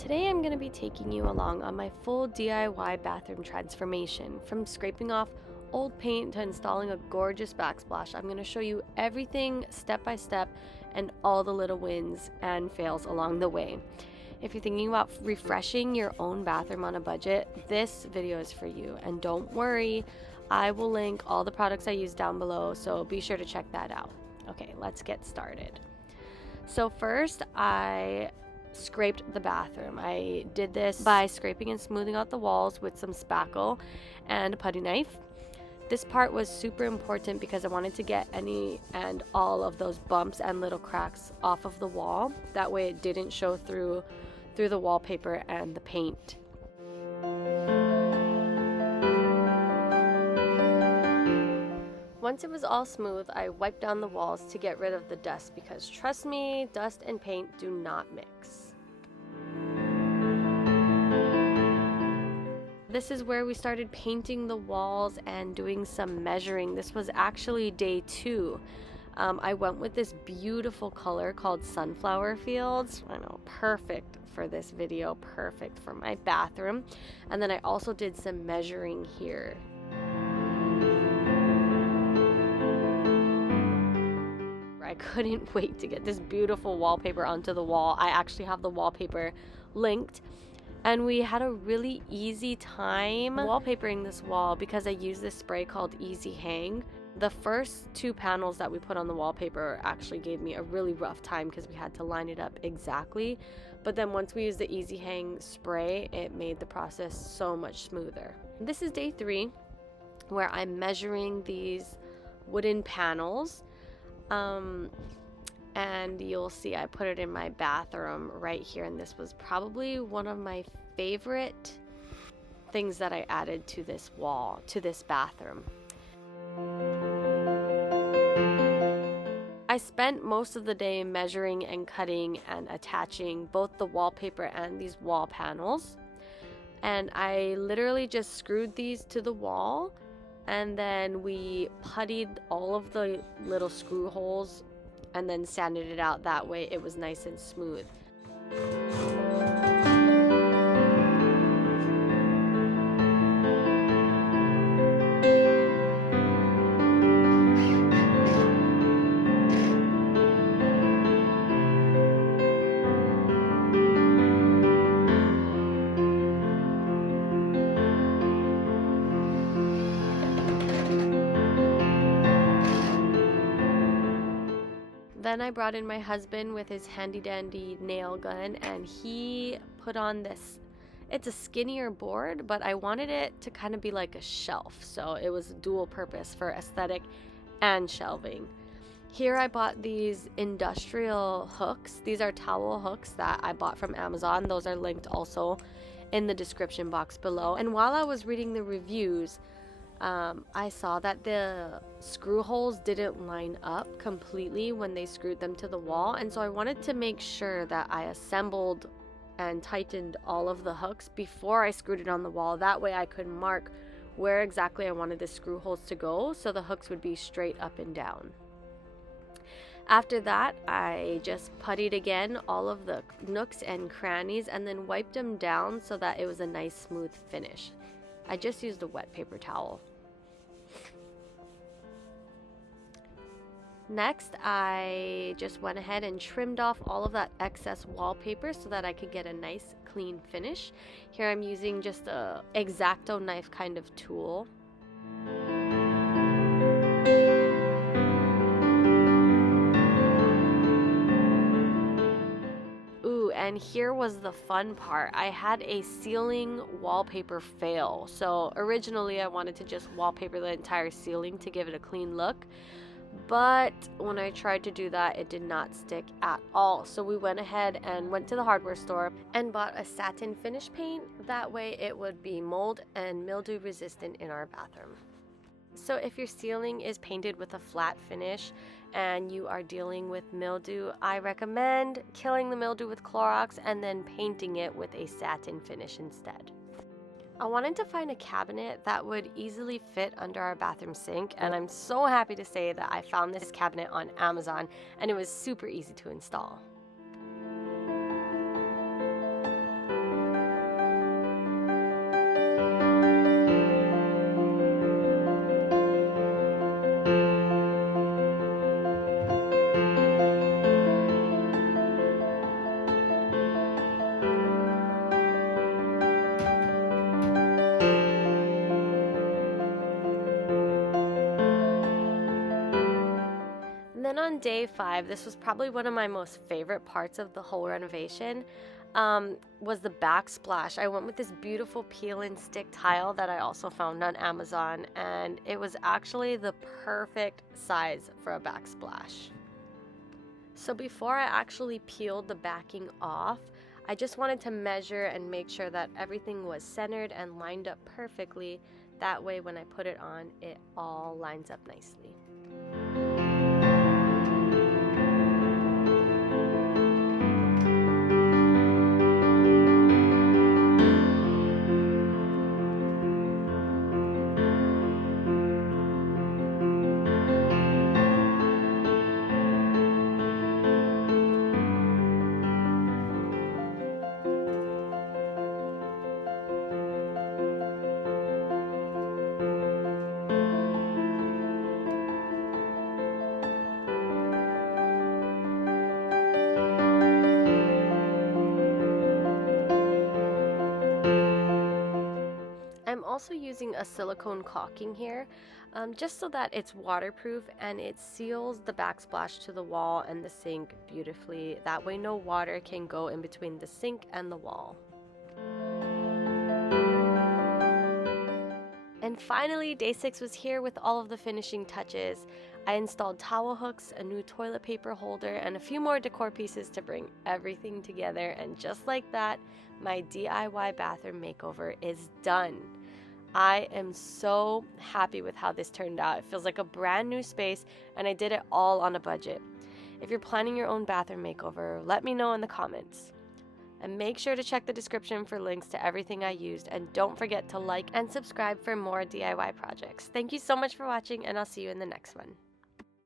Today I'm going to be taking you along on my full DIY bathroom transformation. From scraping off old paint to installing a gorgeous backsplash, I'm going to show you everything step by step and all the little wins and fails along the way. If you're thinking about refreshing your own bathroom on a budget, this video is for you. And don't worry, I will link all the products I use down below, so be sure to check that out. Okay, let's get started. So first, I scraped the bathroom. I did this by scraping and smoothing out the walls with some spackle and a putty knife. This part was super important because I wanted to get any and all of those bumps and little cracks off of the wall. That way it didn't show through the wallpaper and the paint. Once it was all smooth, I wiped down the walls to get rid of the dust because trust me, dust and paint do not mix. This is where we started painting the walls and doing some measuring. This was actually day 2. I went with this beautiful color called Sunflower Fields. I know, perfect for this video, perfect for my bathroom. And then I also did some measuring here. I couldn't wait to get this beautiful wallpaper onto the wall. I actually have the wallpaper linked. And we had a really easy time wallpapering this wall because I used this spray called Easy Hang. The first 2 panels that we put on the wallpaper actually gave me a really rough time because we had to line it up exactly. But then once we used the Easy Hang spray, it made the process so much smoother. This is day 3 where I'm measuring these wooden panels. And you'll see I put it in my bathroom right here, and this was probably one of my favorite things that I added to this wall, to this bathroom. I spent most of the day measuring and cutting and attaching both the wallpaper and these wall panels, and I literally just screwed these to the wall, and then we puttied all of the little screw holes and then sanded it out. That way it was nice and smooth. Then I brought in my husband with his handy dandy nail gun, and he put on this, it's a skinnier board, but I wanted it to kind of be like a shelf, so it was dual purpose for aesthetic and shelving. Here I bought these industrial hooks. These are towel hooks that I bought from Amazon. Those are linked also in the description box below. And while I was reading the reviews, I saw that the screw holes didn't line up completely when they screwed them to the wall, and so I wanted to make sure that I assembled and tightened all of the hooks before I screwed it on the wall. That way I could mark where exactly I wanted the screw holes to go so the hooks would be straight up and down. After that, I just puttied again all of the nooks and crannies and then wiped them down so that it was a nice smooth finish. I just used a wet paper towel. Next, I just went ahead and trimmed off all of that excess wallpaper so that I could get a nice clean finish. Here I'm using just a X-Acto knife kind of tool. And here was the fun part. I had a ceiling wallpaper fail. So originally I wanted to just wallpaper the entire ceiling to give it a clean look. But when I tried to do that, it did not stick at all. So we went ahead and went to the hardware store and bought a satin finish paint. That way it would be mold and mildew resistant in our bathroom. So if your ceiling is painted with a flat finish and you are dealing with mildew, I recommend killing the mildew with Clorox and then painting it with a satin finish instead. I wanted to find a cabinet that would easily fit under our bathroom sink, and I'm so happy to say that I found this cabinet on Amazon and it was super easy to install. day 5, this was probably one of my most favorite parts of the whole renovation, was the backsplash. I went with this beautiful peel and stick tile that I also found on Amazon, and it was actually the perfect size for a backsplash. So before I actually peeled the backing off, I just wanted to measure and make sure that everything was centered and lined up perfectly. That way when I put it on, it all lines up nicely. I'm also using a silicone caulking here, just so that it's waterproof and it seals the backsplash to the wall and the sink beautifully. That way no water can go in between the sink and the wall. And finally, day 6 was here with all of the finishing touches. I installed towel hooks, a new toilet paper holder, and a few more decor pieces to bring everything together. And just like that, my DIY bathroom makeover is done. I am so happy with how this turned out. It feels like a brand new space, and I did it all on a budget. If you're planning your own bathroom makeover, let me know in the comments. And make sure to check the description for links to everything I used, and don't forget to like and subscribe for more DIY projects. Thank you so much for watching, and I'll see you in the next one.